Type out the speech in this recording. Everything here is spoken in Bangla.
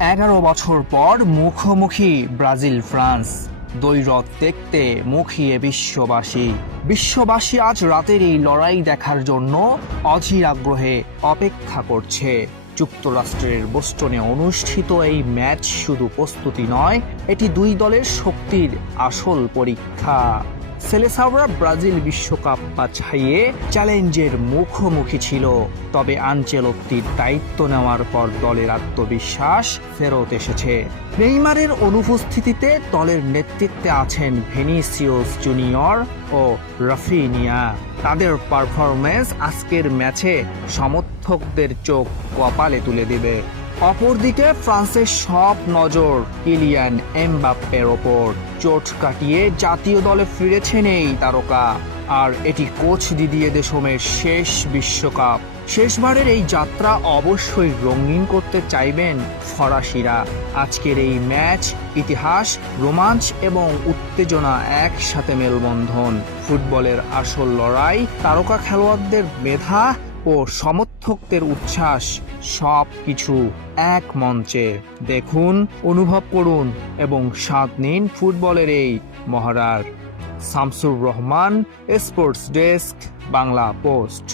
11 বছর পর মুখোমুখি ব্রাজিল ফ্রান্স, দ্বৈরথ দেখতে মুখিয়ে বিশ্ববাসী আজ রাতের এই লড়াই দেখার জন্য অধীর আগ্রহে অপেক্ষা করছে। যুক্তরাষ্ট্রের বোস্টনে অনুষ্ঠিত এই ম্যাচ শুধু প্রস্তুতি নয়, এটি দুই দলের শক্তির আসল পরীক্ষা। সেলেসাওরা ব্রাজিল বিশ্বকাপ বাছাইয়ে চ্যালেঞ্জের মুখোমুখি ছিল, তবে আনচেলত্তির দায়িত্ব নেওয়ার পর দলের আত্মবিশ্বাস ফেরত এসেছে। নেইমারের অনুপস্থিতিতে দলের নেতৃত্বে আছেন ভিনিসিয়াস জুনিয়র ও রাফিনিয়া। তাদের পারফরম্যান্স আজকের ম্যাচে সমর্থকদের চোখ কপালে তুলে দেবে। অপরদিকে ফ্রান্সের সব নজর কিলিয়ান এমবাপ্পের ওপর। চোট কাটিয়ে জাতীয় দলে ফিরেছেন এই তারকা, আর এটি কোচ দিদিয়ে দেশমের শেষ বিশ্বকাপ। শেষবারের এই যাত্রা অবশ্যই রঙিন করতে চাইবেন ফরাসিরা। আজকের এই ম্যাচ ইতিহাস, রোমাঞ্চ এবং উত্তেজনা একসাথে মেলবন্ধন। ফুটবলের আসল লড়াই, তারকা খেলোয়াড়দের মেধা ও সমর্থকদের উচ্ছ্বাস, সব কিছু এক মঞ্চে। দেখুন, অনুভব করুন এবং স্বাদ নিন ফুটবলের এই মহড়ার। Shamsur Rahman, sports desk, Bangla post.